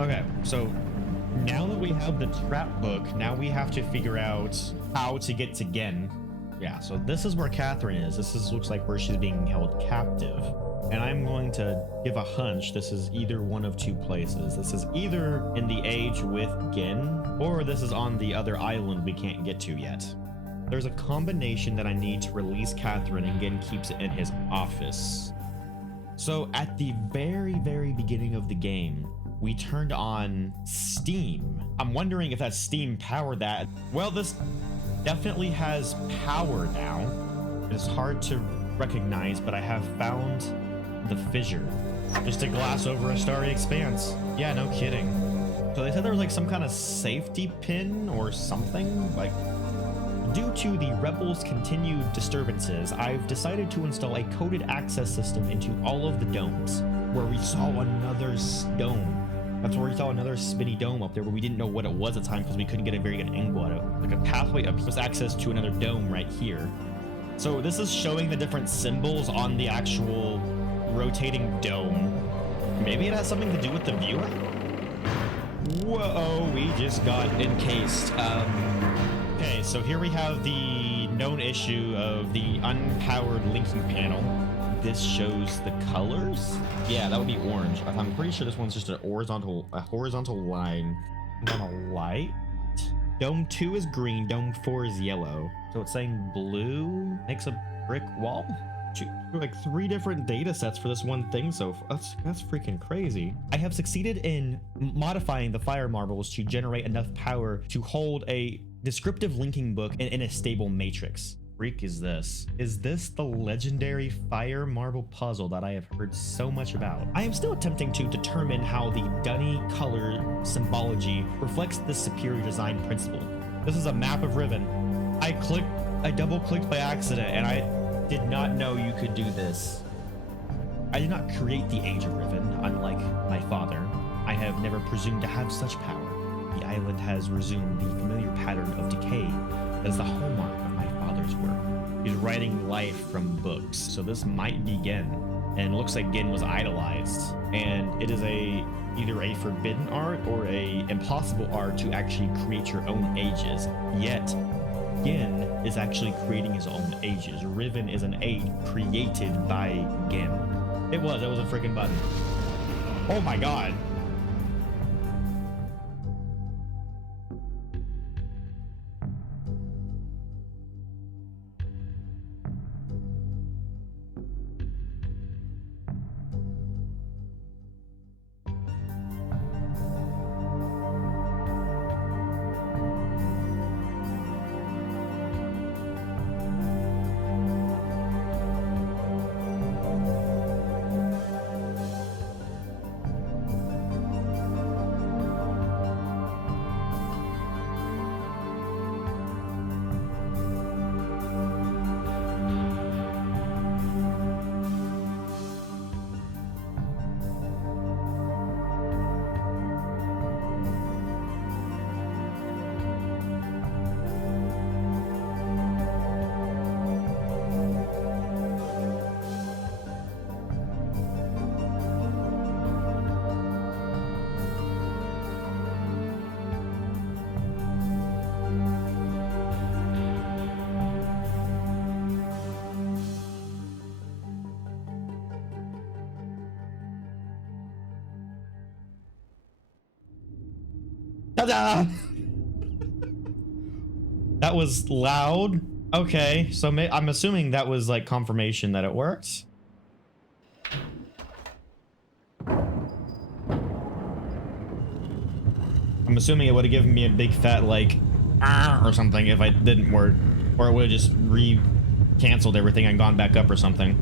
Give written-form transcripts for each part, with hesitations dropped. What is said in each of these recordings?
Okay, so now that we have the trap book, now we have to figure out how to get to Gen. Yeah, so this is where Catherine is. Looks like where she's being held captive. And I'm going to give a hunch this is either one of two places. This is either in the age with Gen, or this is on the other island we can't get to yet. There's a combination that I need to release Catherine, and Gen keeps it in his office. So at the very beginning of the game, we turned on Steam. I'm wondering if that Steam powered that. Well, this definitely has power now. It's hard to recognize, but I have found the Fissure. Just a glass over a starry expanse. Yeah, no kidding. So they said there was like some kind of safety pin or something. Like, due to the rebels' continued disturbances, I've decided to install a coded access system into all of the domes, where we saw another dome. That's where we saw another spinny dome up there, where we didn't know what it was at the time because we couldn't get a very good angle at it. Like a pathway up was access to another dome right here. So this is showing the different symbols on the actual rotating dome. Maybe it has something to do with the viewer? Whoa, we just got encased. Okay, so here we have the known issue of the unpowered linking panel. This shows the colors. Yeah, that would be orange. I'm pretty sure this one's just a horizontal line on a light. Dome 2 is green, Dome 4 is yellow. So it's saying blue makes a brick wall? Like 3 different data sets for this one thing, so that's freaking crazy. I have succeeded in modifying the fire marbles to generate enough power to hold a descriptive linking book in a stable matrix. Freak is this? Is this the legendary fire marble puzzle that I have heard so much about? I am still attempting to determine how the dunny color symbology reflects this superior design principle. This is a map of Riven. I double clicked by accident, and I did not know you could do this. I did not create the Age of Riven, unlike my father. I have never presumed to have such power. The island has resumed the familiar pattern of decay that is the hallmark of my father's work. He's writing life from books, so this might be Gen. And it looks like Gen was idolized. And it is either a forbidden art or a impossible art to actually create your own ages. Yet, Gen is actually creating his own ages. Riven is an age created by Gen. It was a freaking button. Oh my god. Ta-da! That was loud. Okay, so I'm assuming that was like confirmation that it worked. I'm assuming it would have given me a big fat like or something if I didn't work, or it would have just canceled everything and gone back up or something.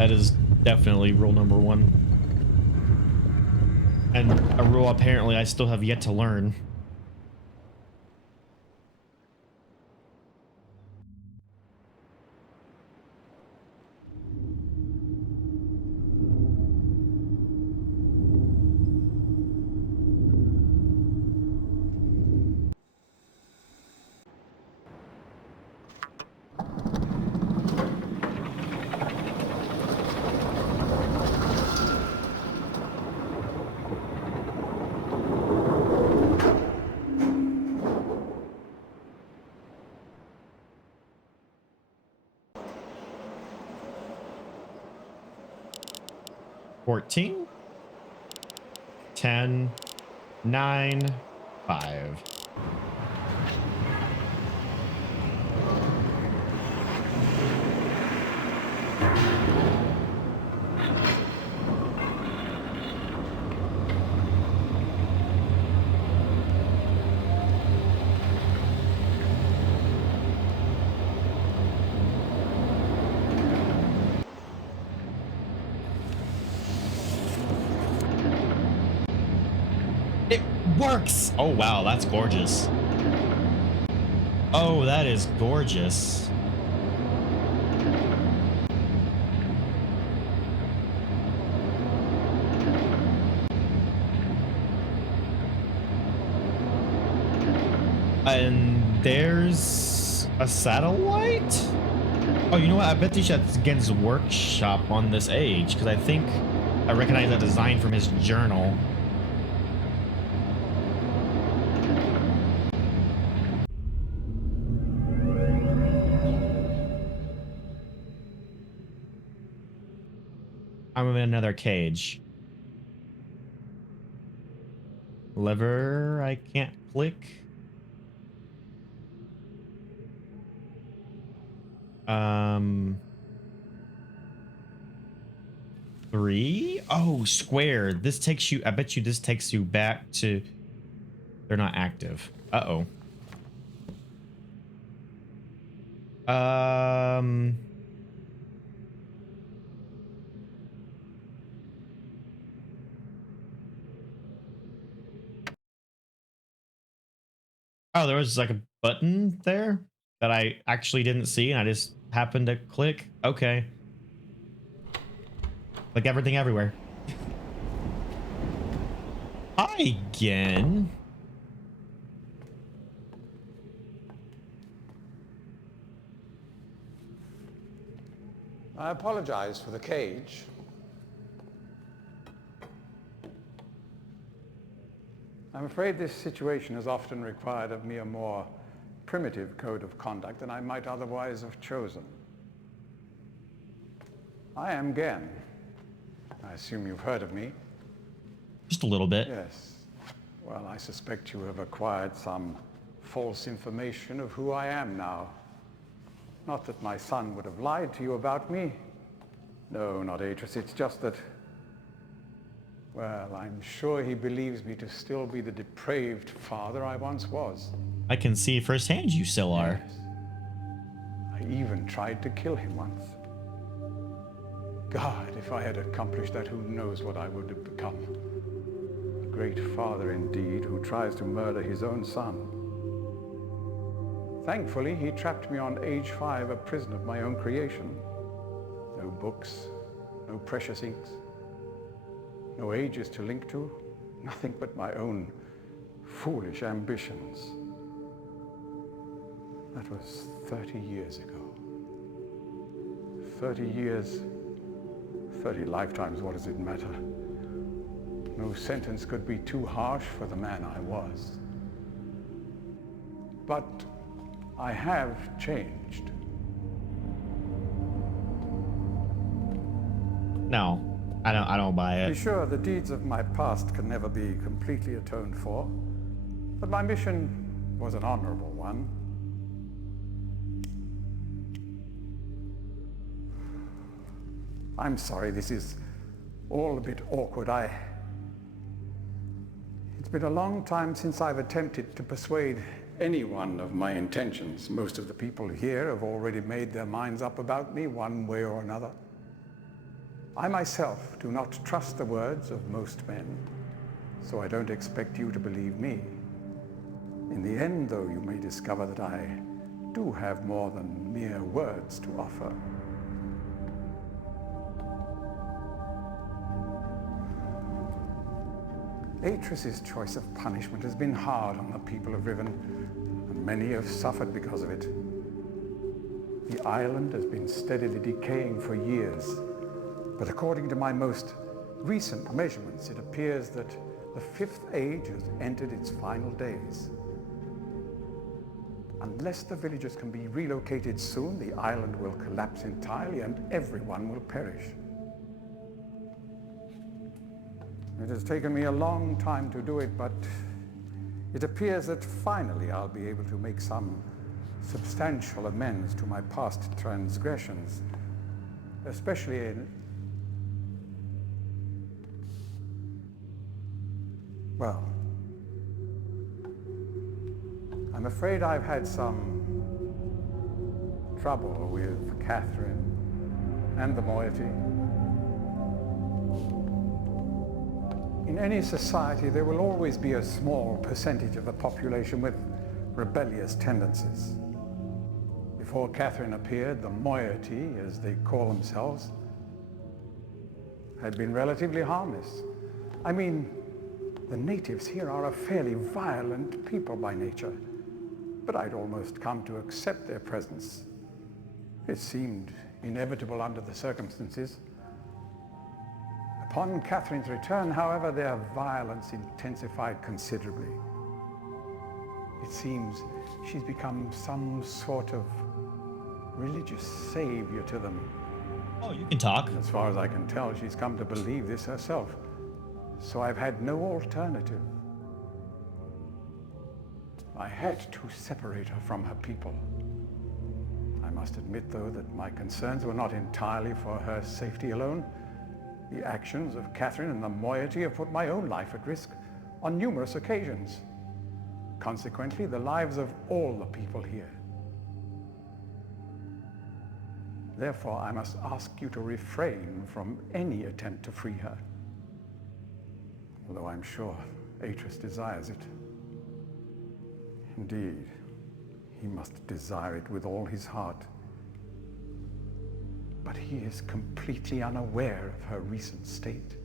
That is definitely rule number one. And a rule apparently I still have yet to learn. $14, 10, 9, 5. It works! Oh wow, that's gorgeous. Oh, that is gorgeous. And there's a satellite? Oh, you know what? I bet that's Gen's workshop on this age, because I think I recognize that design from his journal. I'm in another cage. Lever I can't click. Three? Oh, square. This takes you, I bet you this takes you back to, they're not active. Uh-oh. Oh, there was like a button there that I actually didn't see and I just happened to click. Okay. Like everything everywhere. Hi again. I apologize for the cage. I'm afraid this situation has often required of me a more primitive code of conduct than I might otherwise have chosen. I am Gen. I assume you've heard of me. Just a little bit. Yes. Well, I suspect you have acquired some false information of who I am now. Not that my son would have lied to you about me. No, not Atrus. It's just that, well, I'm sure he believes me to still be the depraved father I once was. I can see firsthand you still are. Yes. I even tried to kill him once. God, if I had accomplished that, who knows what I would have become. A great father indeed, who tries to murder his own son. Thankfully, he trapped me on age 5, a prison of my own creation. No books, no precious inks, no ages to link to, nothing but my own foolish ambitions. That was 30 years ago. 30 years, 30 lifetimes, what does it matter? No sentence could be too harsh for the man I was. But I have changed. No, I don't buy Be it. sure the deeds of my past can never be completely atoned for, but my mission was an honorable one. I'm sorry, this is all a bit awkward. It's been a long time since I've attempted to persuade anyone of my intentions. Most of the people here have already made their minds up about me one way or another. I myself do not trust the words of most men, so I don't expect you to believe me. In the end, though, you may discover that I do have more than mere words to offer. Atrus's choice of punishment has been hard on the people of Riven, and many have suffered because of it. The island has been steadily decaying for years, but according to my most recent measurements, it appears that the Fifth Age has entered its final days. Unless the villagers can be relocated soon, the island will collapse entirely and everyone will perish. It has taken me a long time to do it, but it appears that finally I'll be able to make some substantial amends to my past transgressions, especially in... Well, I'm afraid I've had some trouble with Catherine and the moiety. In any society, there will always be a small percentage of the population with rebellious tendencies. Before Catherine appeared, the moiety, as they call themselves, had been relatively harmless. I mean, the natives here are a fairly violent people by nature, but I'd almost come to accept their presence. It seemed inevitable under the circumstances. Upon Catherine's return, however, their violence intensified considerably. It seems she's become some sort of religious savior to them. Oh, you can talk. As far as I can tell, she's come to believe this herself. So I've had no alternative. I had to separate her from her people. I must admit, though, that my concerns were not entirely for her safety alone. The actions of Catherine and the moiety have put my own life at risk on numerous occasions. Consequently, the lives of all the people here. Therefore, I must ask you to refrain from any attempt to free her. Although I'm sure Atrus desires it. Indeed, he must desire it with all his heart. But he is completely unaware of her recent state.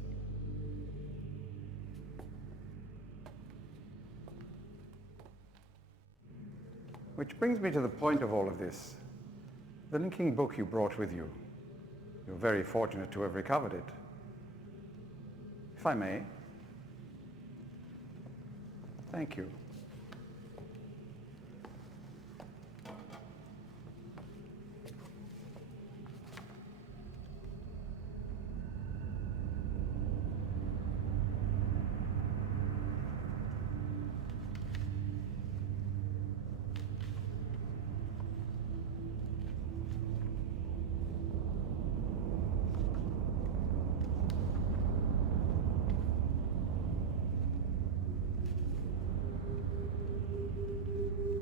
Which brings me to the point of all of this. The linking book you brought with you. You're very fortunate to have recovered it. If I may. Thank you.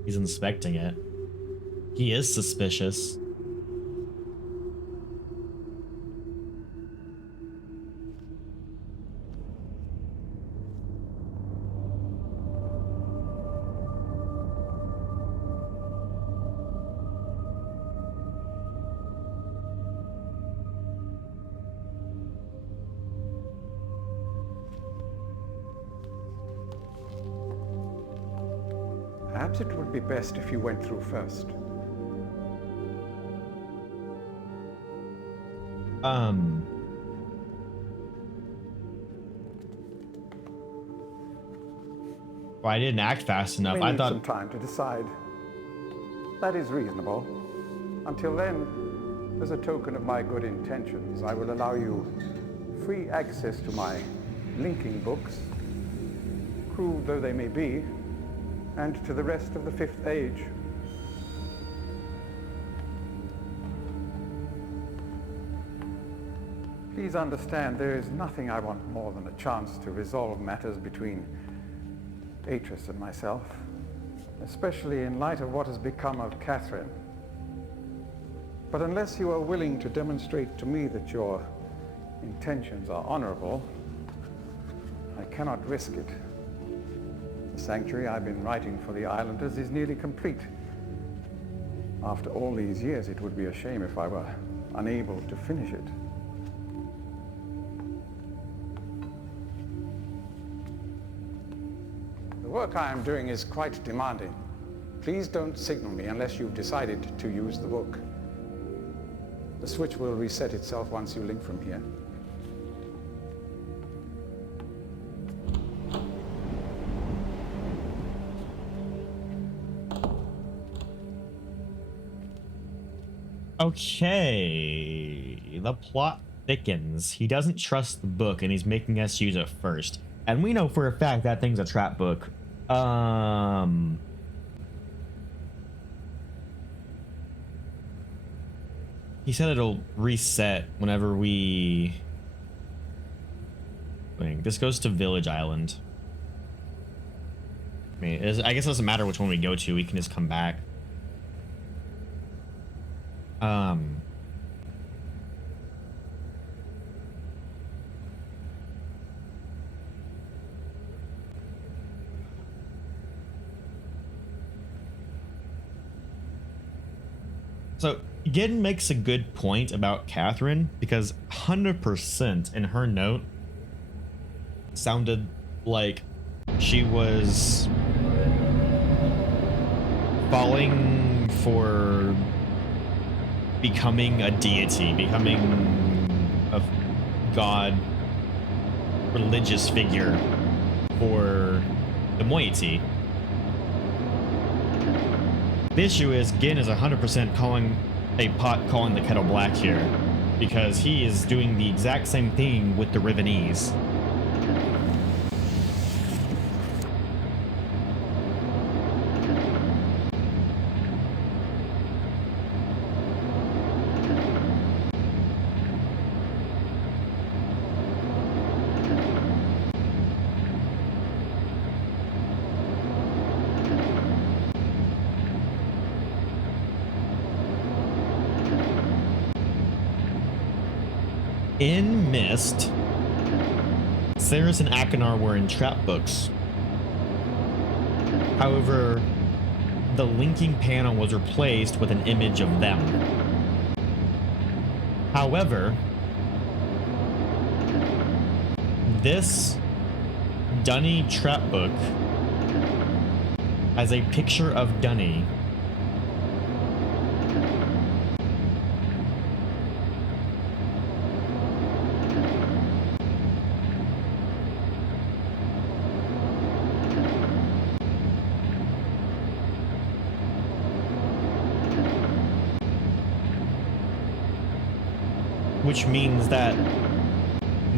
He's inspecting it. He is suspicious. Perhaps it would be best if you went through first. Well, I didn't act fast enough. We I need thought some time to decide. That is reasonable. Until then, as a token of my good intentions, I will allow you free access to my linking books, crude though they may be, and to the rest of the Fifth Age. Please understand, there is nothing I want more than a chance to resolve matters between Atrus and myself, especially in light of what has become of Catherine. But unless you are willing to demonstrate to me that your intentions are honorable, I cannot risk it. The sanctuary I've been writing for the islanders is nearly complete. After all these years, it would be a shame if I were unable to finish it. The work I am doing is quite demanding. Please don't signal me unless you've decided to use the book. The switch will reset itself once you link from here. Okay, the plot thickens. He doesn't trust the book and he's making us use it first. And we know for a fact that thing's a trap book. He said it'll reset whenever we... This goes to Village Island. I mean, I guess it doesn't matter which one we go to. We can just come back. So Gideon makes a good point about Catherine, because 100% in her note sounded like she was falling for becoming a deity, becoming a god religious figure for the moiety. The issue is Gin is 100% calling a pot calling the kettle black here, because he is doing the exact same thing with the Rivenese. In Mist, Ceres and Akinar were in trap books. However, the linking panel was replaced with an image of them. However, this Dunny trap book has a picture of Dunny . Which means that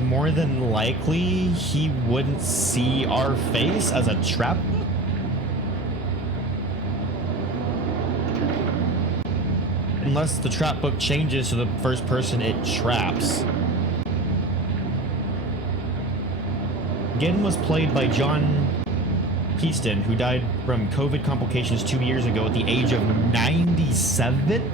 more than likely he wouldn't see our face as a trap book. Unless the trap book changes to the first person it traps. Gin was played by John Keaston, who died from COVID complications 2 years ago at the age of 97.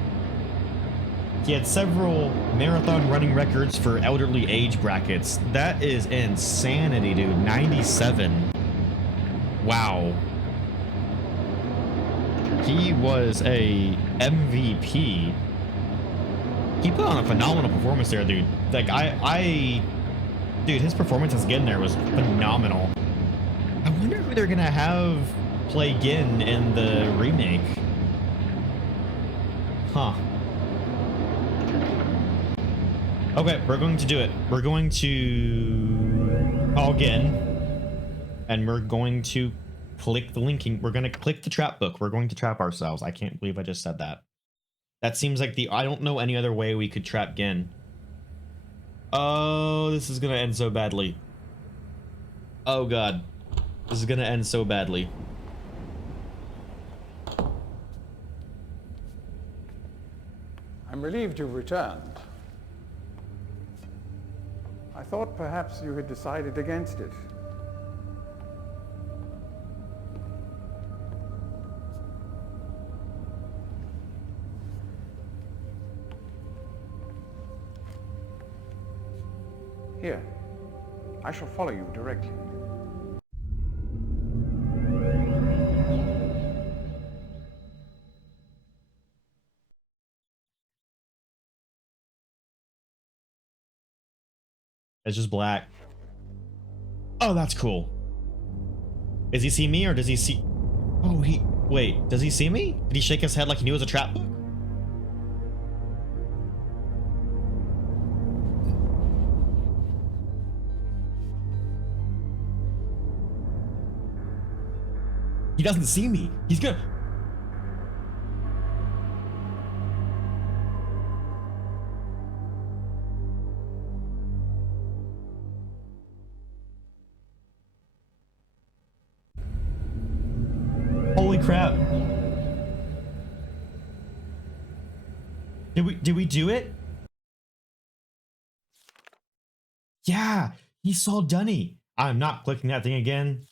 He had several marathon running records for elderly age brackets. That is insanity, dude. 97. Wow. He was a MVP. He put on a phenomenal performance there, dude. Like, dude, his performance as Gin there was phenomenal. I wonder who they're gonna have play Gin in the remake. Huh. Okay, we're going to do it. We're going to call Gin, and we're going to click the linking. We're going to click the trap book. We're going to trap ourselves. I can't believe I just said that. That seems like I don't know any other way we could trap Gin. Oh, this is going to end so badly. Oh, God. This is going to end so badly. I'm relieved you've returned. I thought perhaps you had decided against it. Here, I shall follow you directly. It's just black. Oh, that's cool. Does he see me or does he see... Oh, wait, does he see me? Did he shake his head like he knew it was a trap book? He doesn't see me. He's good. Holy crap. Did we do it? Yeah, he saw Dunny. I'm not clicking that thing again.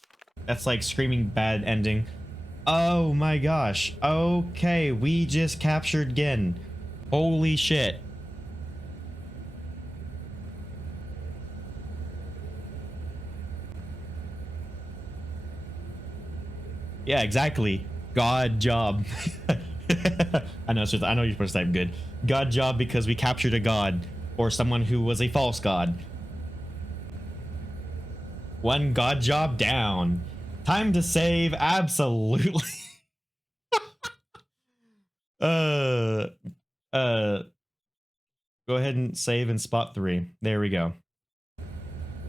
That's like screaming bad ending. Oh my gosh. Okay, we just captured Gen. Holy shit. Yeah, exactly. God job. I know you're supposed to type good. God job because we captured a god or someone who was a false god. One god job down. Time to save, absolutely. uh Go ahead and save in spot 3. There we go.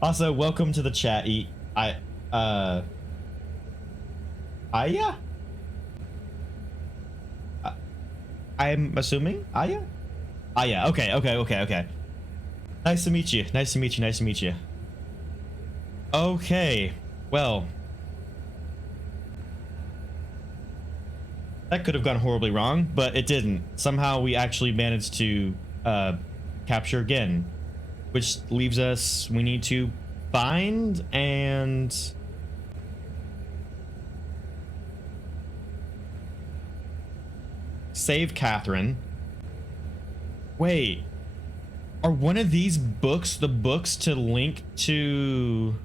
Also, welcome to the chat. Aya? I'm assuming Aya? Aya. Okay. Nice to meet you. Nice to meet you. Okay. Well, that could have gone horribly wrong, but it didn't. Somehow we actually managed to capture again, which leaves us, we need to find and save Catherine. Wait, are one of these books the books to link to...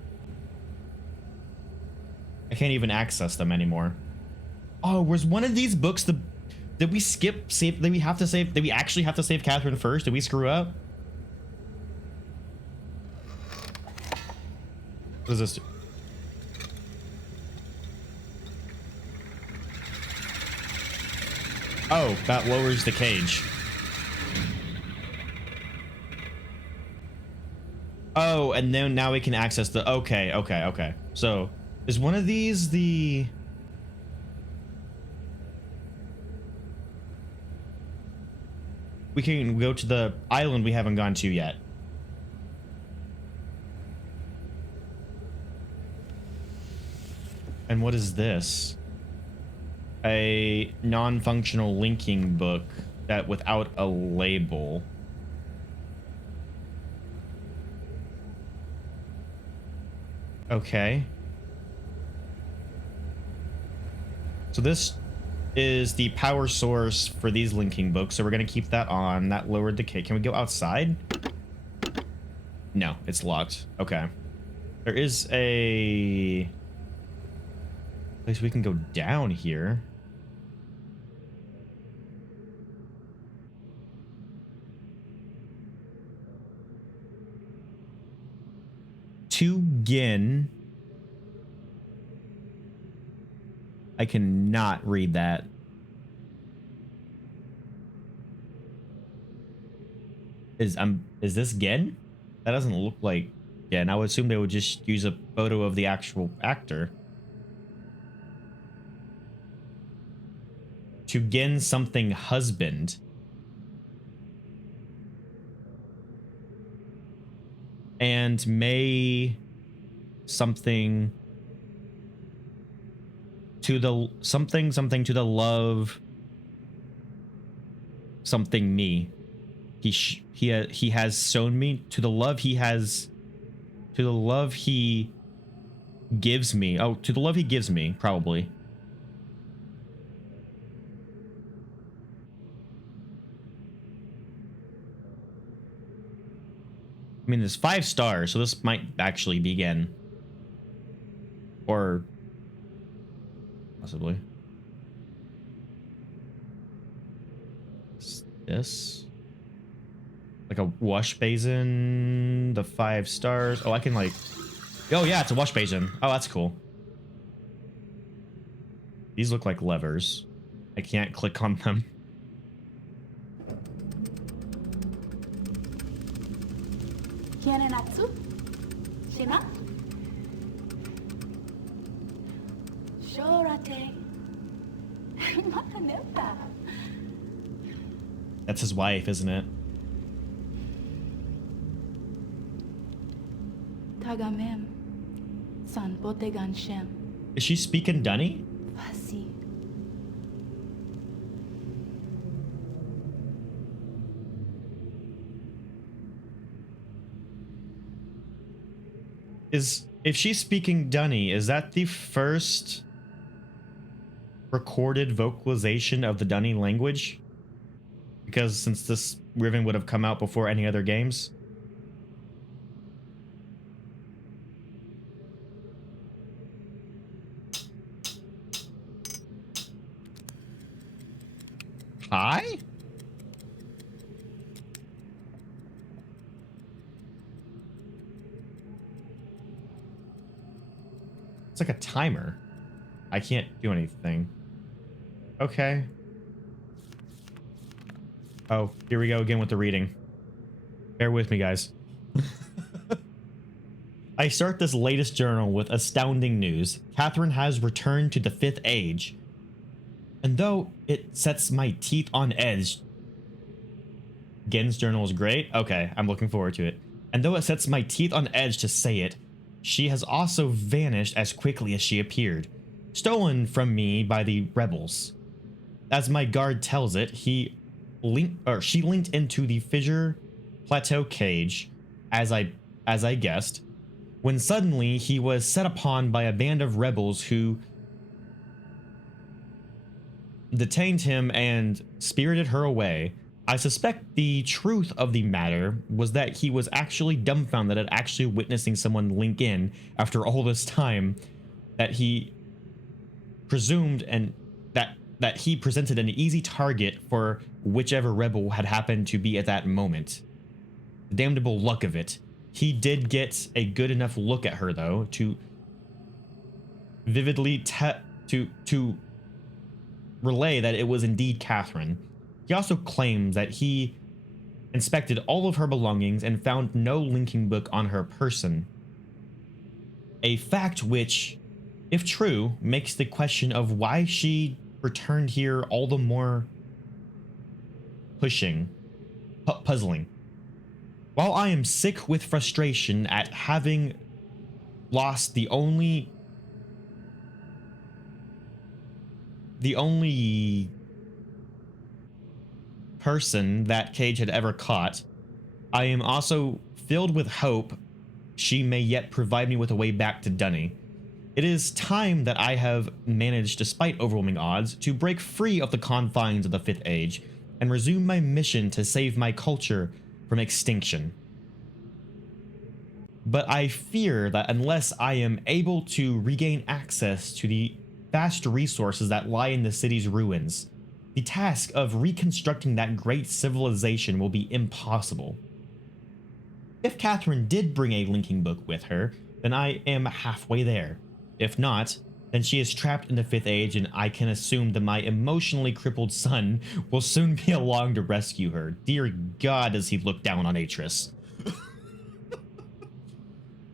I can't even access them anymore. Oh, was one of these books the... Did we skip save? Did we have to save? Did we actually have to save Catherine first? Did we screw up? What does this do? Oh, that lowers the cage. Oh, and then now we can access the... Okay. So, is one of these the... We can go to the island we haven't gone to yet. And what is this? A non-functional linking book that without a label. Okay. So this is the power source for these linking books, so we're gonna keep that on. That lowered the cake. Can we go outside? No, it's locked. Okay. There is a place we can go down here. To Gin. I cannot read that. Is this Gen? That doesn't look like Gen. I would assume they would just use a photo of the actual actor. To Gen something husband. And May something to the something to the love something me. He has shown me to the love he has, to the love he gives me. Oh, to the love he gives me, probably. I mean, there's 5 stars, so this might actually begin. Or possibly. This? Like a wash basin, the 5 stars. Oh, I can like... Oh yeah, it's a wash basin. Oh, that's cool. These look like levers. I can't click on them. That's his wife, isn't it? Is she speaking Dunny? If she's speaking Dunny, is that the first recorded vocalization of the Dunny language? Because since this Riven would have come out before any other games. Hi? It's like a timer. I can't do anything. Okay. Oh, here we go again with the reading. Bear with me, guys. I start this latest journal with astounding news. Catherine has returned to the 5th age. And though it sets my teeth on edge... Gen's journal is great. Okay, I'm looking forward to it. And though it sets my teeth on edge to say it, she has also vanished as quickly as she appeared. Stolen from me by the rebels. As my guard tells it, she linked into the Fissure plateau cage, as I guessed, when suddenly he was set upon by a band of rebels who detained him and spirited her away. I suspect the truth of the matter was that he was actually dumbfounded at actually witnessing someone link in after all this time, that he presumed and that he presented an easy target for whichever rebel had happened to be at that moment. The damnable luck of it. He did get a good enough look at her, though, to vividly to relay that it was indeed Catherine. He also claims that he inspected all of her belongings and found no linking book on her person. A fact which, if true, makes the question of why she returned here all the more puzzling. While I am sick with frustration at having lost the only person that Cage had ever caught, I am also filled with hope she may yet provide me with a way back to Dunny. It is time that I have managed, despite overwhelming odds, to break free of the confines of the 5th age and resume my mission to save my culture from extinction. But I fear that unless I am able to regain access to the vast resources that lie in the city's ruins, the task of reconstructing that great civilization will be impossible. If Catherine did bring a linking book with her, then I am halfway there. If not, then she is trapped in the 5th age, and I can assume that my emotionally crippled son will soon be along to rescue her. Dear God, does he look down on Atrus.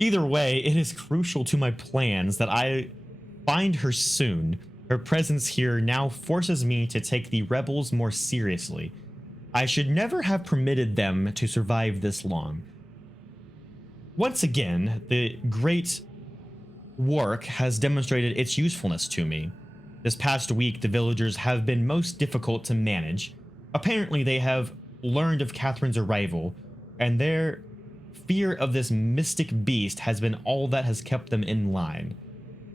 Either way, it is crucial to my plans that I find her soon. Her presence here now forces me to take the rebels more seriously. I should never have permitted them to survive this long. Once again, the great work has demonstrated its usefulness to me. This past week, the villagers have been most difficult to manage. Apparently, they have learned of Catherine's arrival, and their fear of this mystic beast has been all that has kept them in line.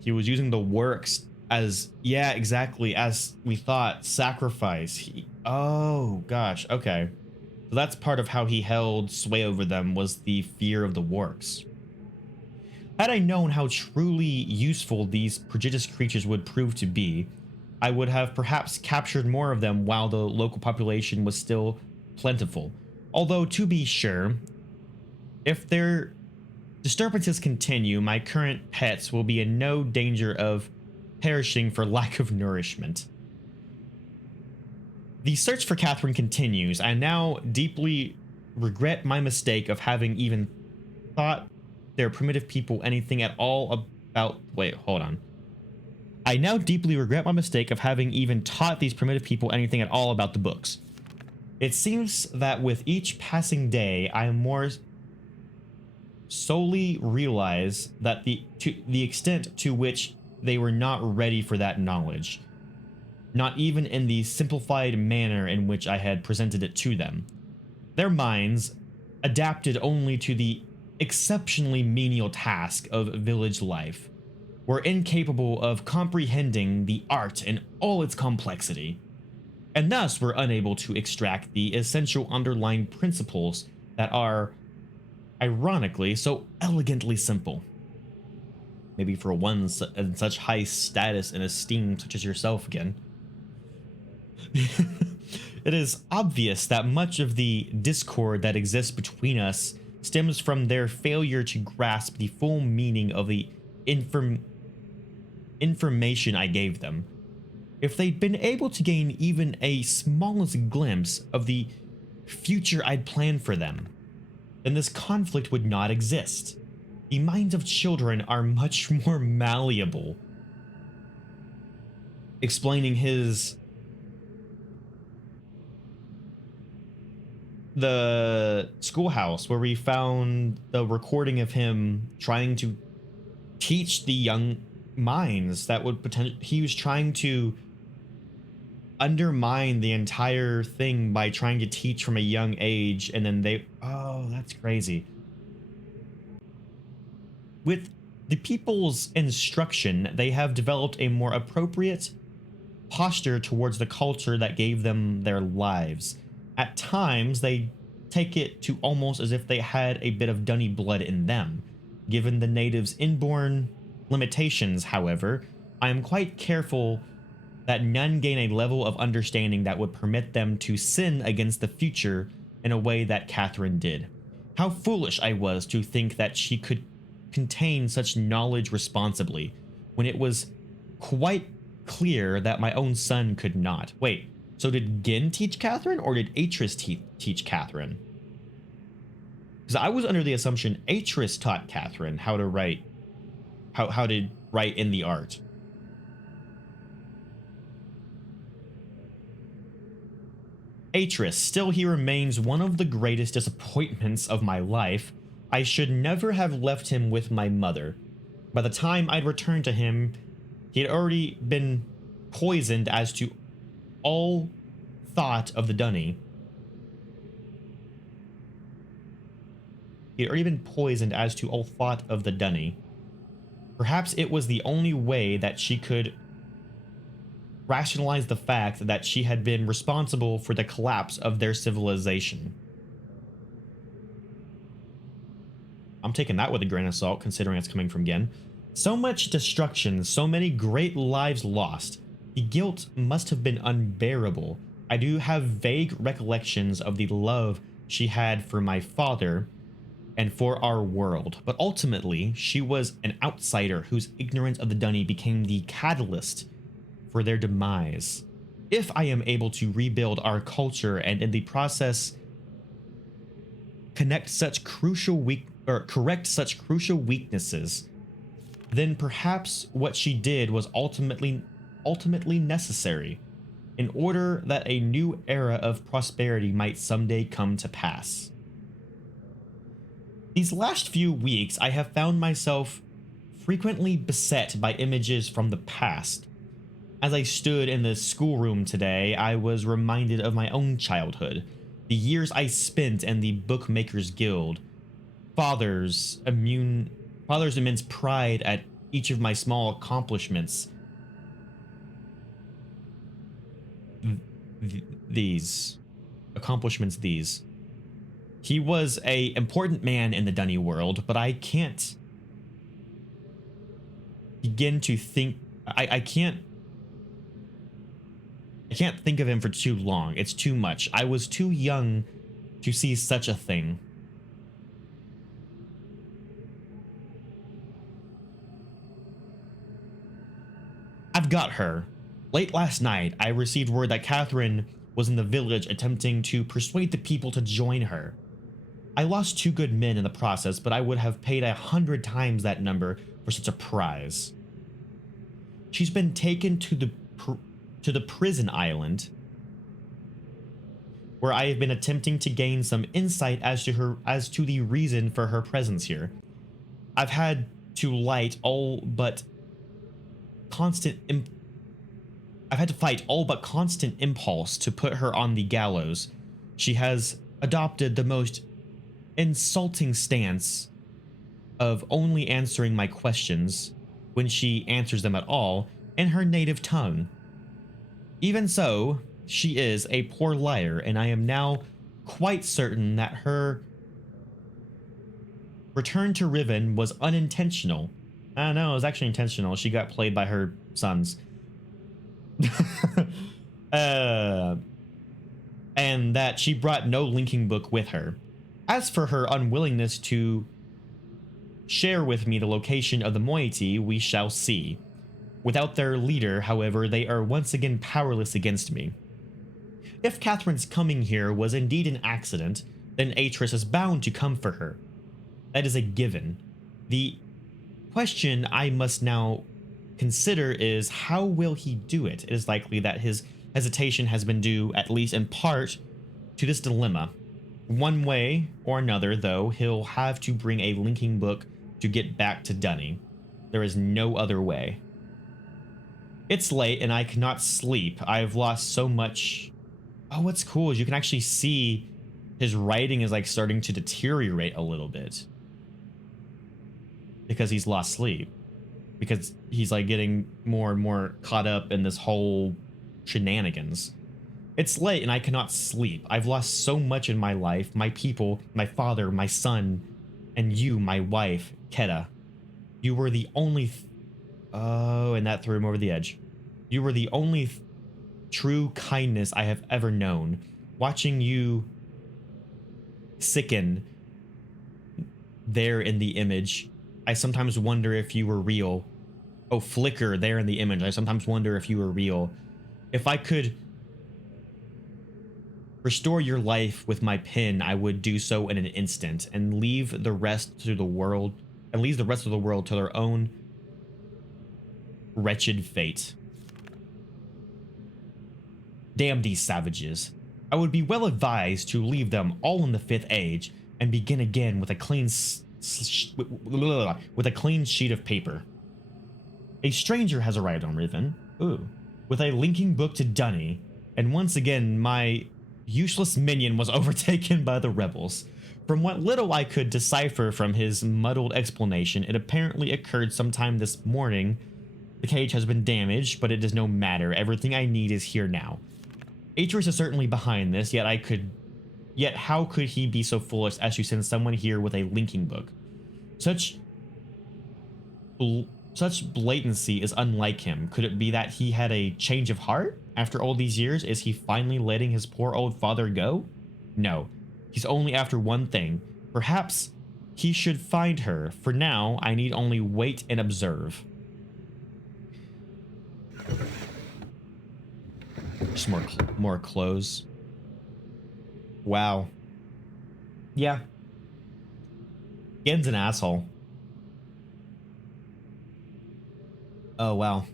He was using the works as, yeah, exactly, as we thought, sacrifice. Oh, gosh, okay. So that's part of how he held sway over them, was the fear of the works. Had I known how truly useful these prodigious creatures would prove to be, I would have perhaps captured more of them while the local population was still plentiful. Although, to be sure, if their disturbances continue, my current pets will be in no danger of perishing for lack of nourishment. The search for Catherine continues. I now deeply regret my mistake of having even thought their primitive people anything at all about... Wait, hold on. I now deeply regret my mistake of having even taught these primitive people anything at all about the books. It seems that with each passing day, I am more solely realize that to the extent to which they were not ready for that knowledge, not even in the simplified manner in which I had presented it to them. Their minds, adapted only to the exceptionally menial task of village life, were incapable of comprehending the art in all its complexity, and thus were unable to extract the essential underlying principles that are, ironically, so elegantly simple. Maybe for one in such high status and esteem such as yourself again. It is obvious that much of the discord that exists between us stems from their failure to grasp the full meaning of the information I gave them. If they'd been able to gain even a smallest glimpse of the future I'd planned for them, then this conflict would not exist. The minds of children are much more malleable. Explaining the schoolhouse where we found the recording of him trying to teach the young minds that would he was trying to undermine the entire thing by trying to teach from a young age, and then oh, that's crazy. With the people's instruction, they have developed a more appropriate posture towards the culture that gave them their lives. At times, they take it to almost as if they had a bit of Dunny blood in them. Given the natives' inborn limitations, however, I am quite careful that none gain a level of understanding that would permit them to sin against the future in a way that Catherine did. How foolish I was to think that she could contain such knowledge responsibly, when it was quite clear that my own son could not. Wait, so did Gin teach Catherine, or did Atrus teach Catherine? Because I was under the assumption Atrus taught Catherine how to write, how to write in the art. Atrus, still he remains one of the greatest disappointments of my life. I should never have left him with my mother. By the time I'd returned to him, he had already been poisoned as to all thought of the Dunny. He had already been poisoned as to all thought of the Dunny. Perhaps it was the only way that she could rationalize the fact that she had been responsible for the collapse of their civilization. I'm taking that with a grain of salt, considering it's coming from Gen. So much destruction, so many great lives lost. The guilt must have been unbearable. I do have vague recollections of the love she had for my father and for our world, but ultimately she was an outsider whose ignorance of the Dunny became the catalyst for their demise. If I am able to rebuild our culture and in the process correct such crucial weaknesses, then perhaps what she did was ultimately necessary in order that a new era of prosperity might someday come to pass. These last few weeks, I have found myself frequently beset by images from the past. As I stood in the schoolroom today, I was reminded of my own childhood, the years I spent in the Bookmakers Guild, Father's immense pride at each of my small accomplishments. These. He was a important man in the Dunny world, but I can't begin to think. I can't think of him for too long. It's too much. I was too young to see such a thing. I've got her. Late last night, I received word that Catherine was in the village attempting to persuade the people to join her. I lost 2 good men in the process, but I would have paid 100 times that number for such a prize. She's been taken to the prison island, where I have been attempting to gain some insight as to the reason for her presence here. I've had to fight all but constant impulse to put her on the gallows. She has adopted the most insulting stance of only answering my questions, when she answers them at all, in her native tongue. Even so, she is a poor liar, and I am now quite certain that her return to Riven was unintentional. I don't know, it was actually intentional. She got played by her sons. And that she brought no linking book with her. As for her unwillingness to share with me the location of the moiety, we shall see. Without their leader, however, they are once again powerless against me. If Catherine's coming here was indeed an accident, then Atrus is bound to come for her. That is a given. The question I must now consider is, how will he do it? It is likely that his hesitation has been due, at least in part, to this dilemma. One way or another, though, he'll have to bring a linking book to get back to Dunny. There is no other way. It's late and I cannot sleep. I've lost so much. Oh, what's cool is you can actually see his writing is like starting to deteriorate a little bit. Because he's lost sleep. Because he's like getting more and more caught up in this whole shenanigans. It's late and I cannot sleep. I've lost so much in my life. My people, my father, my son, and you, my wife, Keta. You were the only... Oh, and that threw him over the edge. You were the only true kindness I have ever known. Watching you sicken there in the image, I sometimes wonder if you were real. Oh, flicker there in the image. I sometimes wonder if you were real. If I could restore your life with my pen, I would do so in an instant and leave the rest to the world, and leave the rest of the world to their own wretched fate. Damn these savages. I would be well advised to leave them all in the 5th age and begin again with a clean sheet of paper. A stranger has arrived on Riven. Ooh. With a linking book to Dunny, and once again my useless minion was overtaken by the rebels. From what little I could decipher from his muddled explanation, it apparently occurred sometime this morning. The cage has been damaged, but it does no matter. Everything I need is here now. Atrus is certainly behind this, yet how could he be so foolish as to send someone here with a linking book? Such blatancy is unlike him. Could it be that he had a change of heart? After all these years, is he finally letting his poor old father go? No, he's only after one thing. Perhaps he should find her. For now, I need only wait and observe. Just more clothes. Wow. Yeah. Gen's an asshole. Oh, wow.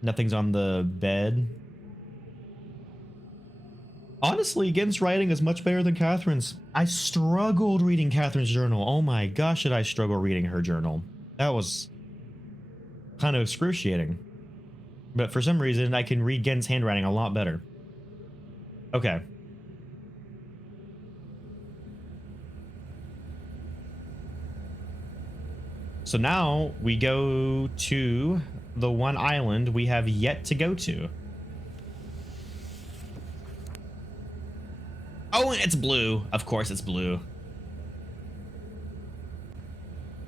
Nothing's on the bed. Honestly, Gen's writing is much better than Catherine's. I struggled reading Catherine's journal. Oh my gosh, did I struggle reading her journal. That was kind of excruciating. But for some reason, I can read Gen's handwriting a lot better. Okay. So now we go to the one island we have yet to go to. Oh, and it's blue. Of course it's blue.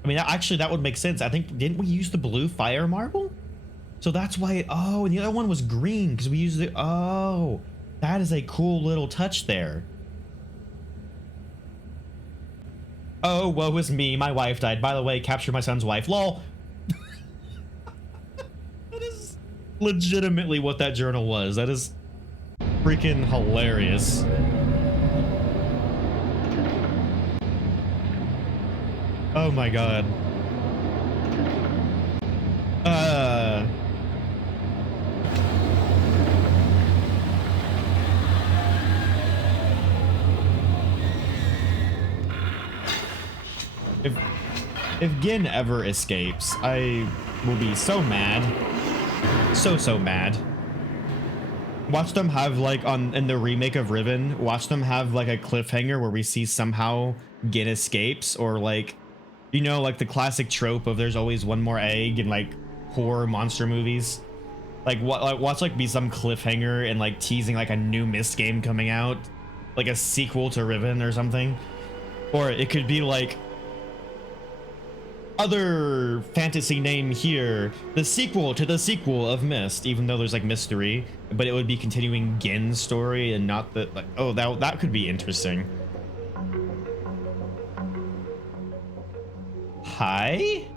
I mean, actually, that would make sense. I think, didn't we use the blue fire marble? So that's why, oh, and the other one was green because we used it. Oh, that is a cool little touch there. Oh, woe is me. My wife died. By the way, capture my son's wife. Lol. That is legitimately what that journal was. That is freaking hilarious. Oh my god. If Gin ever escapes, I will be so mad. So mad. Watch them have like in the remake of Riven, watch them have like a cliffhanger where we see somehow Gin escapes, or like, you know, like the classic trope of there's always one more egg in like horror monster movies. Like watch like be some cliffhanger and like teasing like a new Myst game coming out, like a sequel to Riven or something. Or it could be like other fantasy name here, the sequel to the sequel of Myst, even though there's like mystery, but it would be continuing Gin's story and not the like, oh, that could be interesting. Hi?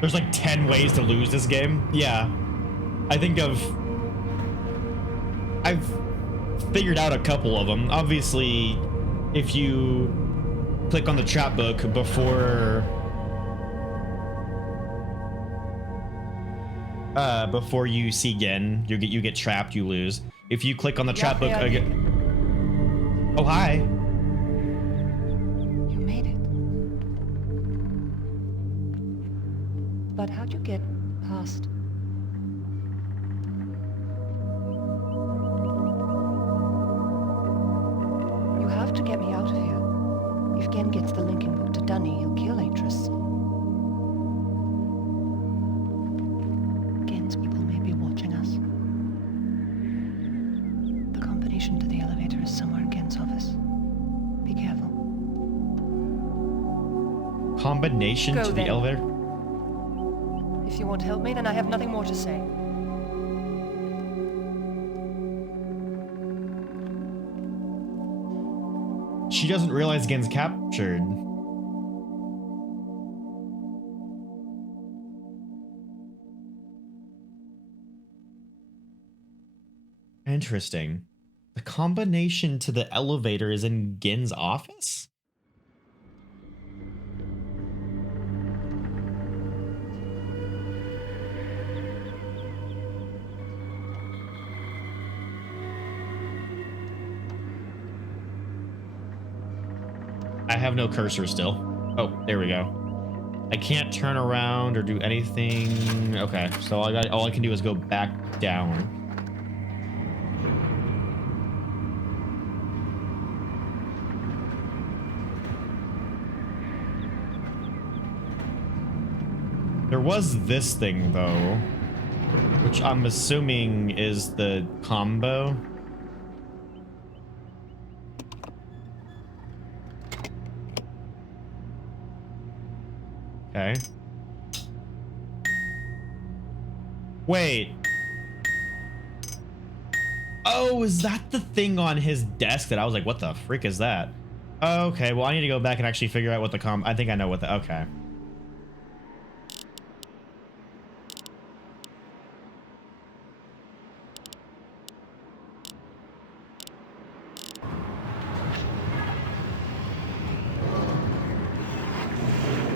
There's like 10 ways to lose this game. Yeah. I've figured out a couple of them. Obviously, if you click on the chat book before you see Gin, you get trapped, you lose. If you click on the chat book again. Oh, hi. You made it. But how'd you get past? You have to get me out of here. If Gen gets the linking book to Dunny, he'll kill Atrus. Gen's people may be watching us. The combination to the elevator is somewhere in Gen's office. Be careful. Combination Go to then. the elevator? If you won't help me, then I have nothing more to say. She doesn't realize Gen's captured. Interesting. The combination to the elevator is in Gen's office? I have no cursor still. Oh, there we go. I can't turn around or do anything. Okay, so all I can do is go back down. There was this thing though, which I'm assuming is the combo. Okay. Wait. Oh, is that the thing on his desk that I was like, what the frick is that? Okay, well, I need to go back and actually figure out what the I think I know what the, okay.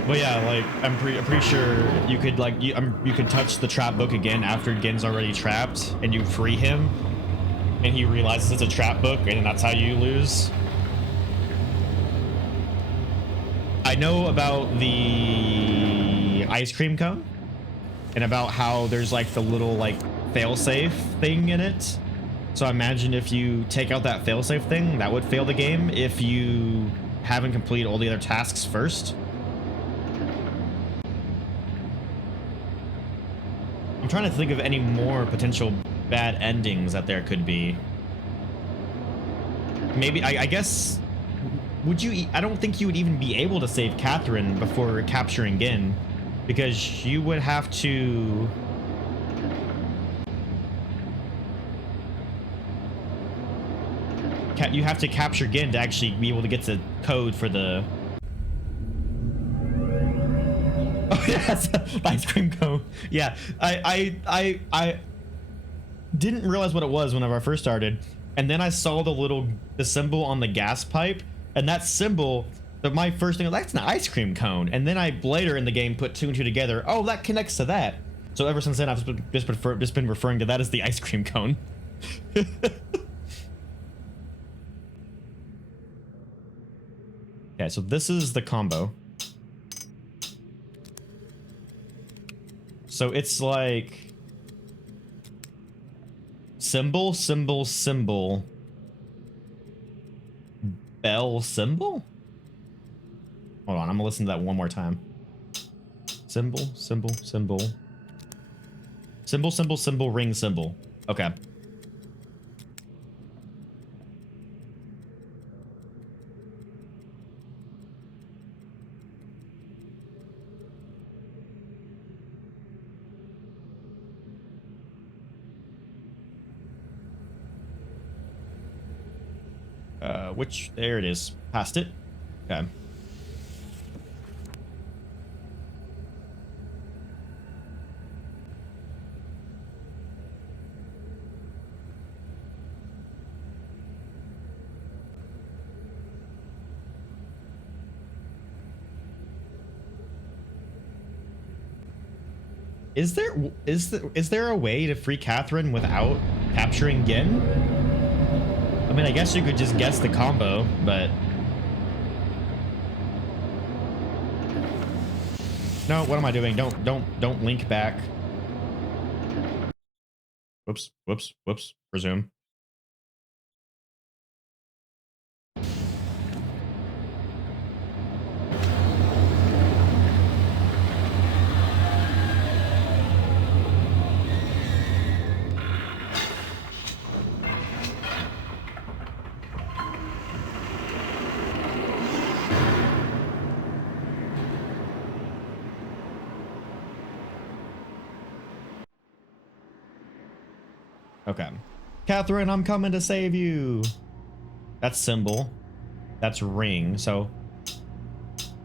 But yeah, like I'm pretty sure you could like you could touch the trap book again after Gen's already trapped, and you free him, and he realizes it's a trap book, and that's how you lose. I know about the ice cream cone. and about how there's like the little like failsafe thing in it. So imagine if you take out that failsafe thing, that would fail the game if you haven't completed all the other tasks first. I'm trying to think of any more potential bad endings that there could be. Maybe, I guess, would you, I don't think you would even be able to save Catherine before capturing Gin, because you would have to... You have to capture Gin to actually be able to get the code for the... Oh, yes, ice cream cone. Yeah, I didn't realize what it was whenever I first started, and then I saw the symbol on the gas pipe, and that symbol, my first thing was, that's an ice cream cone, and then I later in the game put two and two together. Oh, that connects to that. So ever since then, I've just been referring to that as the ice cream cone. Okay, so this is the combo. So it's like symbol, symbol, symbol, bell, symbol? Hold on, I'm gonna listen to that one more time. Symbol, symbol, symbol. Symbol, symbol, symbol, ring, symbol. Okay. There it is. Past it. Okay. Is there a way to free Catherine without capturing Gin? I mean, I guess you could just guess the combo, but... No, what am I doing? Don't link back. Whoops, whoops, whoops. Resume. Okay. Catherine, I'm coming to save you. That's symbol. That's ring. So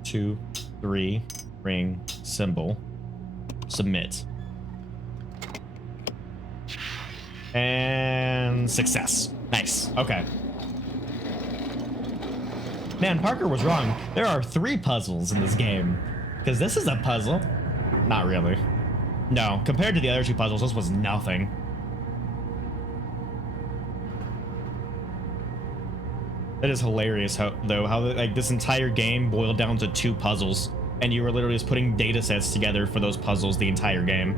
2, 3, ring, symbol. Submit. And success. Nice. Okay. Man, Parker was wrong. There are 3 puzzles in this game. Because this is a puzzle. Not really. No, compared to the other 2 puzzles, this was nothing. That is hilarious, how like this entire game boiled down to 2 puzzles, and you were literally just putting data sets together for those puzzles the entire game.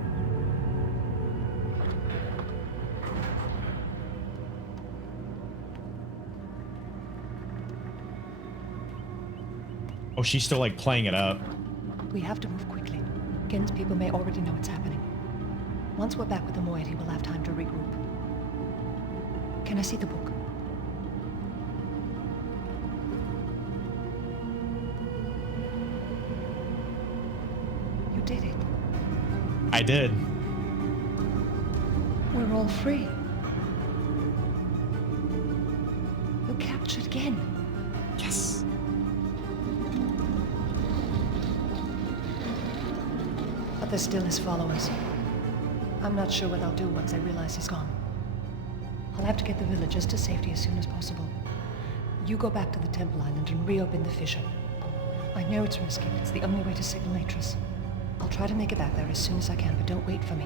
Oh, she's still like playing it up. We have to move quickly. Gen's people may already know what's happening. Once we're back with the moiety, we'll have time to regroup. Can I see the book? You did it. I did. We're all free. You captured Gen. Yes. But there's still his followers. I'm not sure what I'll do once I realize he's gone. I'll have to get the villagers to safety as soon as possible. You go back to the Temple Island and reopen the fissure. I know it's risky, but it's the only way to signal Atrus. I'll try to make it back there as soon as I can, but don't wait for me.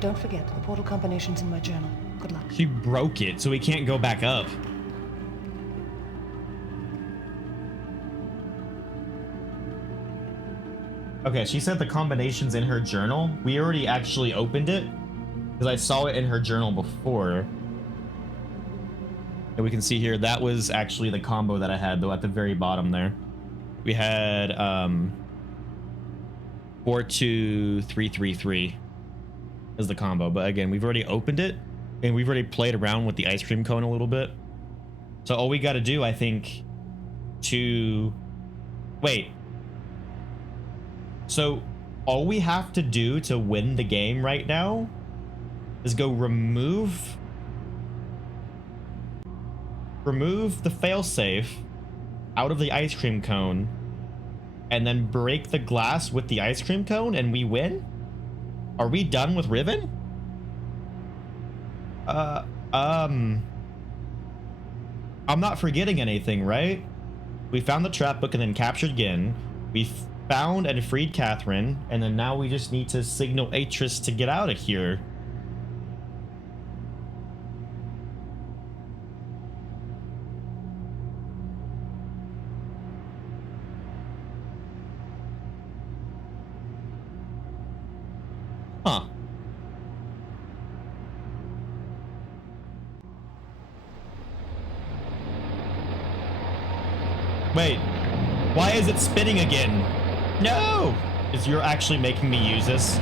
Don't forget, the portal combination's in my journal. Good luck. She broke it, so we can't go back up. Okay, she said the combination's in her journal. We already actually opened it because I saw it in her journal before. And we can see here that was actually the combo that I had, though, at the very bottom there. We had 42333 is the combo, but again, we've already opened it and we've already played around with the ice cream cone a little bit. So all we got to do, I think, to wait. So all we have to do to win the game right now is go remove the failsafe out of the ice cream cone and then break the glass with the ice cream cone and we win? Are we done with Riven? I'm not forgetting anything, right? We found the trap book and then captured Gin. We found and freed Catherine, and then now we just need to signal Atrus to get out of here. Huh. Wait, why is it spinning again? No! Is you're actually making me use this?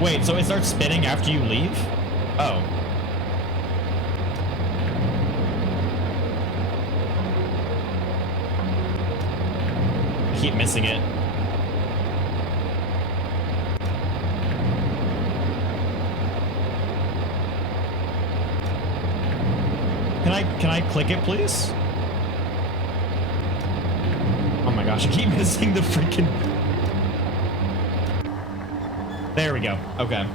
Wait, so it starts spinning after you leave? Oh. I keep missing it. Can I click it, please? Oh my gosh, I keep missing the freaking... There we go. Okay.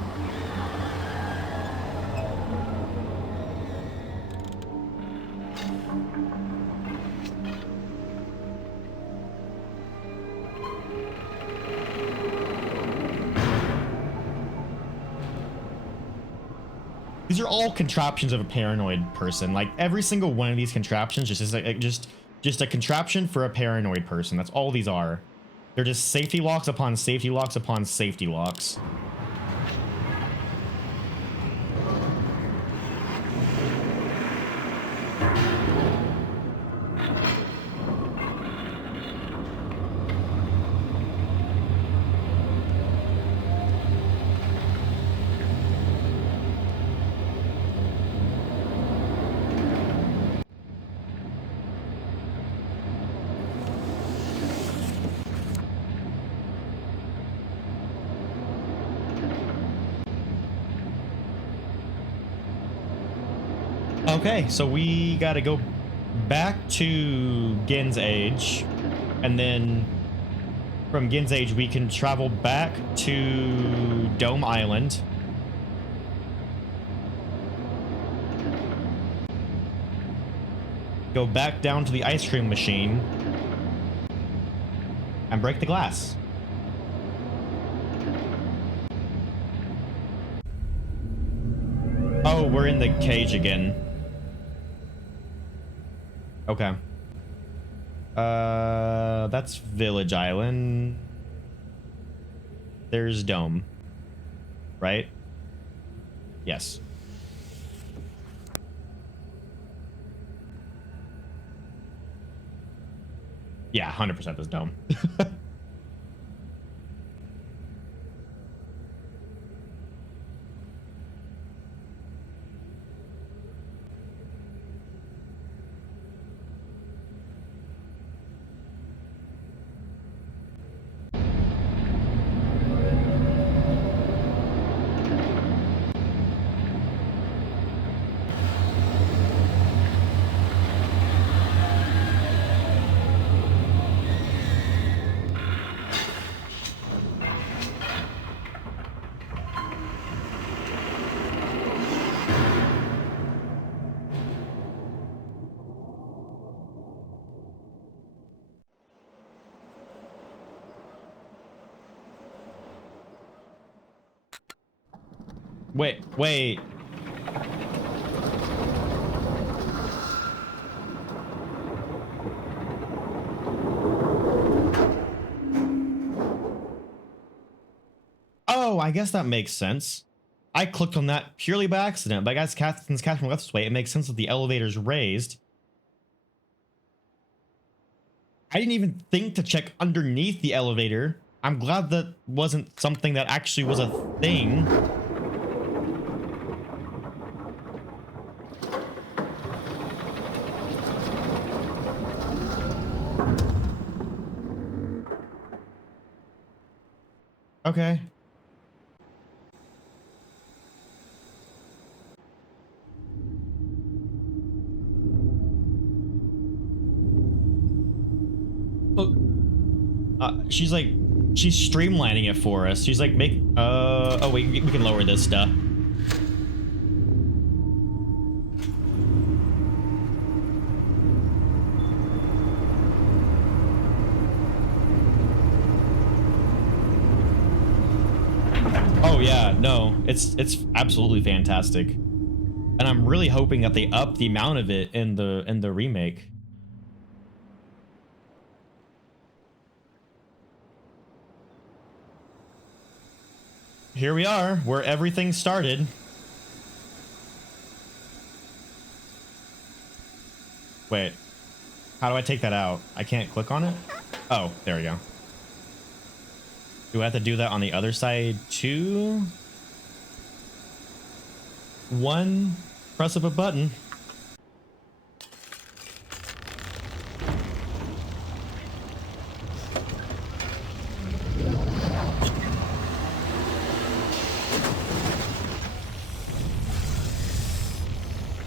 These are all contraptions of a paranoid person. Like every single one of these contraptions just is like just a contraption for a paranoid person. That's all these are. They're just safety locks upon safety locks upon safety locks. Okay, so we gotta go back to Gin's Age, and then from Gin's Age we can travel back to Dome Island. Go back down to the ice cream machine and break the glass. Oh, we're in the cage again. Okay. That's Village Island. There's Dome. Right? Yes. Yeah, 100% this Dome. Wait. Oh, I guess that makes sense. I clicked on that purely by accident, but I guess since Catherine left this way, it makes sense that the elevator's raised. I didn't even think to check underneath the elevator. I'm glad that wasn't something that actually was a thing. Okay. Look. She's streamlining it for us. She's like, oh wait, we can lower this stuff. Oh yeah, no, it's absolutely fantastic. And I'm really hoping that they up the amount of it in the remake. Here we are, where everything started. Wait, how do I take that out? I can't click on it? Oh, there we go. Do I have to do that on the other side too? One press of a button.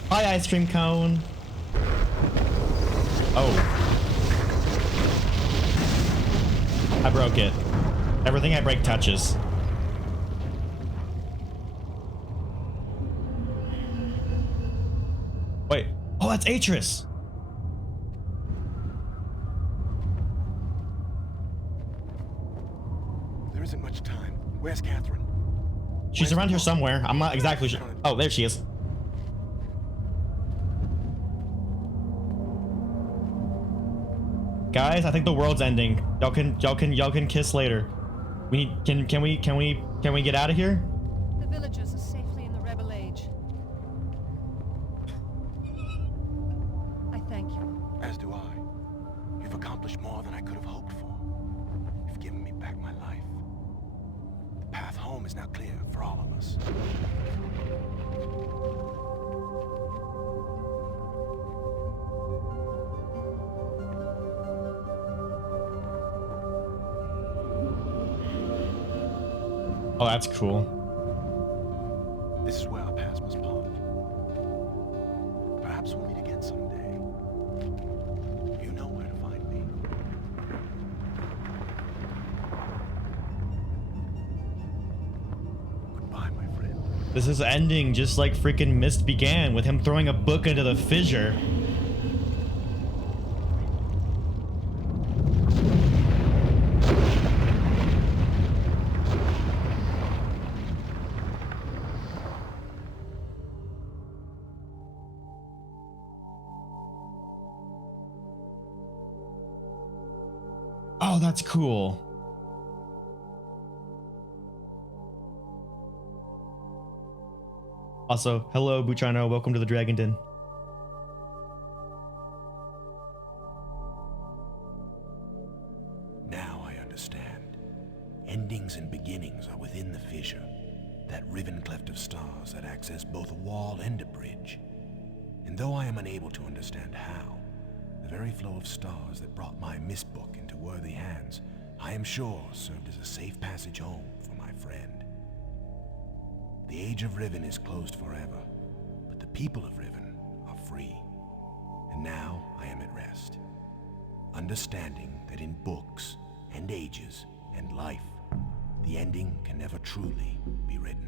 Hi, ice cream cone. Oh. I broke it. Everything I break touches. Wait. Oh, that's Atrus. There isn't much time. Where's Catherine? She's around here somewhere. I'm not exactly sure. Oh, there she is. Guys, I think the world's ending. Y'all can kiss later. We need, can we get out of here? The villagers are safely in the rebel age. I thank you. As do I. You've accomplished more than I could have hoped for. You've given me back my life. The path home is now clear for all of us. Oh, that's cool. This is where our paths must part. Perhaps we'll meet again someday. You know where to find me. Goodbye, my friend. This is ending just like freaking Mist began, with him throwing a book into the fissure. Oh, that's cool. Also, hello, Buchano. Welcome to the Dragon Den. Now I understand. Endings and beginnings are within the fissure. That riven cleft of stars that acts as both a wall and a bridge. And though I am unable to understand how, the very flow of stars that brought my mist book into worthy hands, I am sure served as a safe passage home for my friend. The age of Riven is closed forever, but the people of Riven are free. And now I am at rest, understanding that in books and ages and life, the ending can never truly be written.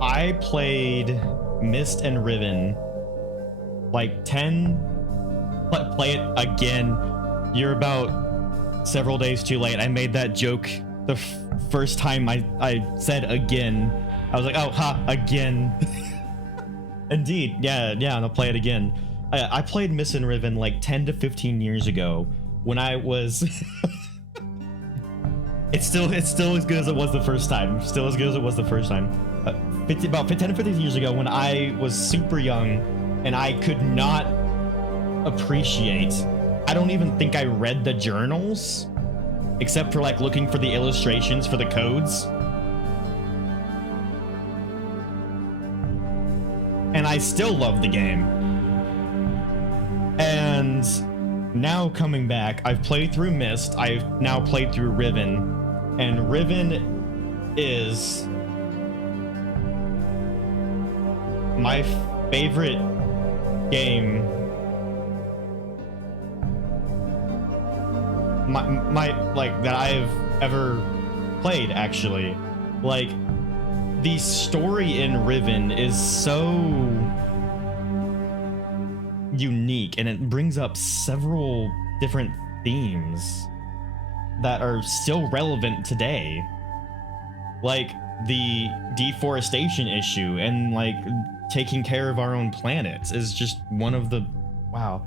I played Mist and Riven like 10. Play it again. You're about several days too late. I made that joke the first time I said again. I was like, oh, ha, again. Indeed, yeah, I'll play it again. I played Miss and Riven like 10 to 15 years ago when I was... It's still as good as it was the first time. Still as good as it was the first time. About 10 to 15 years ago when I was super young and I could not appreciate... I don't even think I read the journals, except for like looking for the illustrations for the codes. And I still love the game. And now coming back, I've played through Mist, I've now played through Riven, and Riven is my favorite game. My like that I've ever played, actually. Like, the story in Riven is so unique, and it brings up several different themes that are still relevant today, like the deforestation issue and like taking care of our own planets is just one of the wow.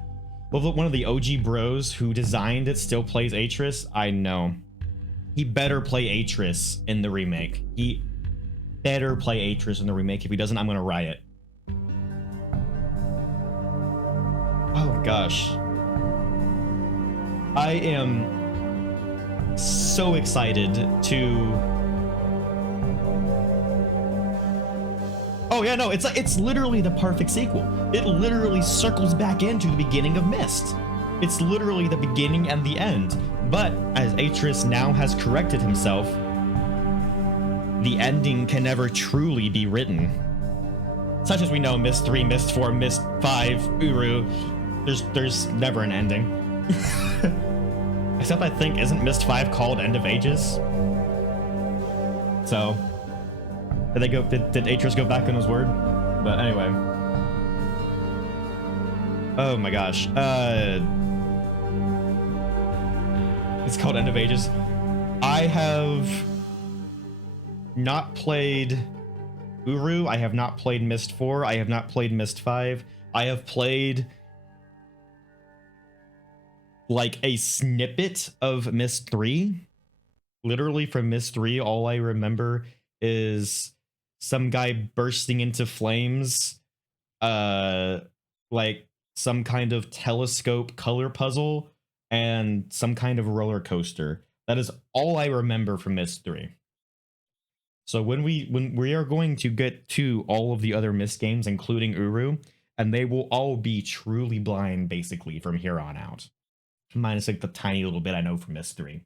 Well, one of the OG bros who designed it still plays Atrus. I know. He better play Atrus in the remake. He better play Atrus in the remake. If he doesn't, I'm gonna riot. Oh gosh. I am so excited to... Oh yeah, no, it's literally the perfect sequel. It literally circles back into the beginning of Mist. It's literally the beginning and the end. But as Atrus now has corrected himself, the ending can never truly be written. Such as we know, Mist 3, Mist 4, Mist 5, Uru, there's never an ending. Except I think, isn't Mist 5 called End of Ages? So, did Atrus go back on his word? But anyway. Oh my gosh. It's called End of Ages. I have not played Uru. I have not played Mist 4. I have not played Mist 5. I have played like a snippet of Mist 3. Literally from Mist 3, all I remember is some guy bursting into flames, like some kind of telescope color puzzle, and some kind of roller coaster. That is all I remember from Mist 3. So when we are going to get to all of the other Mist games, including Uru, and they will all be truly blind basically from here on out. Minus like the tiny little bit I know from Mist 3.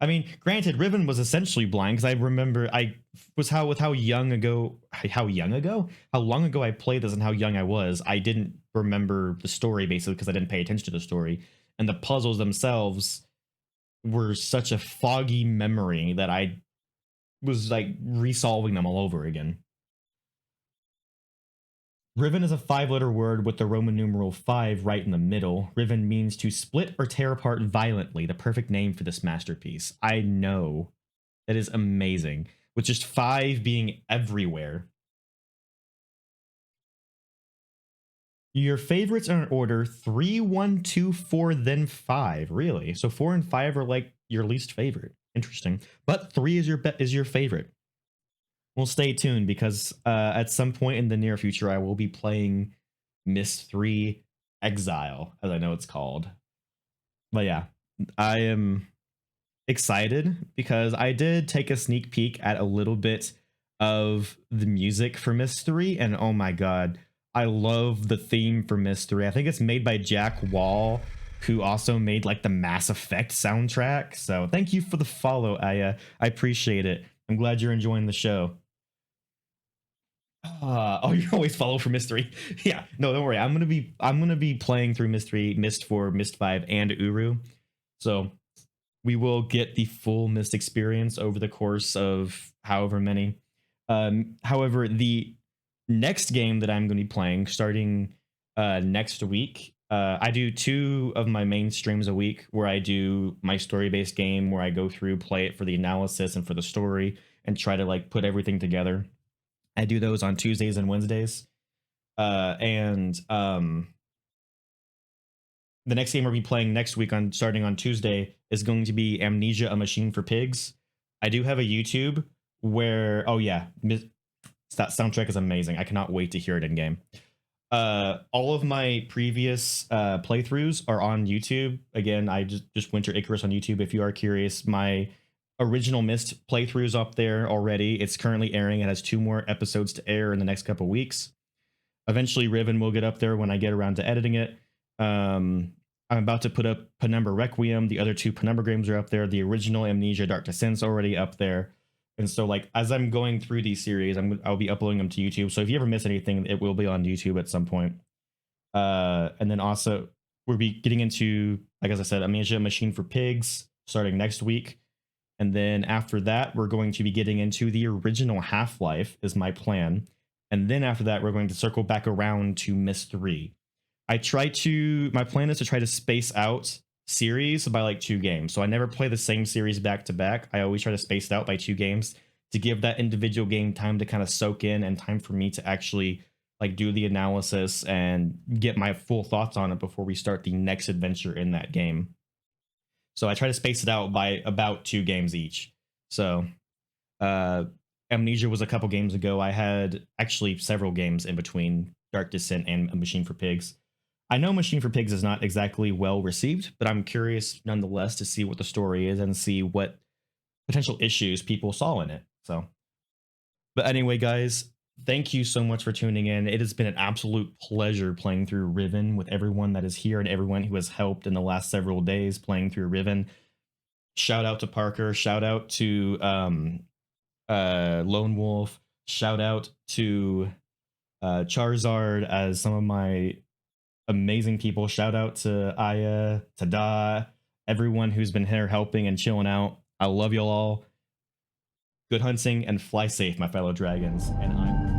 I mean, granted, Riven was essentially blind because I remember how long ago I played this and how young I was. I didn't remember the story basically because I didn't pay attention to the story, and the puzzles themselves were such a foggy memory that I was like resolving them all over again. Riven is a 5-letter word with the Roman numeral 5 right in the middle. Riven means to split or tear apart violently, the perfect name for this masterpiece. I know. That is amazing. With just 5 being everywhere. Your favorites are in order 3, 1, 2, 4, then 5. Really? So 4 and 5 are like your least favorite. Interesting. But 3 is your favorite. Well, stay tuned because at some point in the near future, I will be playing Mist 3 Exile, as I know it's called. But yeah, I am excited because I did take a sneak peek at a little bit of the music for Mist 3, and oh my god, I love the theme for Mist 3. I think it's made by Jack Wall, who also made like the Mass Effect soundtrack. So thank you for the follow, I appreciate it. I'm glad you're enjoying the show. Oh, you always follow for Mist 3. Yeah, no, don't worry. I'm gonna be playing through Mist 3, Mist 4, Mist 5, and Uru. So we will get the full Mist experience over the course of however many. However, the next game that I'm going to be playing starting next week I do 2 of my main streams a week where I do my story-based game where I go through, play it for the analysis and for the story, and try to like put everything together. I do those on Tuesdays and Wednesdays. And the next game we'll be playing next week on starting on Tuesday is going to be Amnesia: A Machine for Pigs. I do have a YouTube where that soundtrack is amazing. I cannot wait to hear it in game. All of my previous playthroughs are on YouTube. Again, I just went to Ikorus on YouTube if you are curious. My original Mist playthrough is up there already. It's currently airing. It has 2 more episodes to air in the next couple weeks. Eventually, Riven will get up there when I get around to editing it. I'm about to put up Penumbra Requiem. The other 2 Penumbra games are up there. The original Amnesia Dark Descent's already up there. And so, like, as I'm going through these series, I'll be uploading them to YouTube. So if you ever miss anything, it will be on YouTube at some point. And then also, we'll be getting into, like as I said, Amnesia: Machine for Pigs starting next week. And then after that, we're going to be getting into the original Half-Life is my plan. And then after that, we're going to circle back around to Myst 3. My plan is to try to space out series by like 2 games. So I never play the same series back to back. I always try to space it out by 2 games to give that individual game time to kind of soak in and time for me to actually like do the analysis and get my full thoughts on it before we start the next adventure in that game. So I try to space it out by about 2 games each. So Amnesia was a couple games ago. I had actually several games in between Dark Descent and A Machine for Pigs. I know Machine for Pigs is not exactly well received, but I'm curious nonetheless to see what the story is and see what potential issues people saw in it. So, but anyway, guys, thank you so much for tuning in. It has been an absolute pleasure playing through Riven with everyone that is here and everyone who has helped in the last several days playing through Riven. Shout out to Parker. Shout out to Lone Wolf. Shout out to Charizard as some of my amazing people. Shout out to Aya, to Da, everyone who's been here helping and chilling out. I love y'all all. Good hunting and fly safe, my fellow dragons. And I'm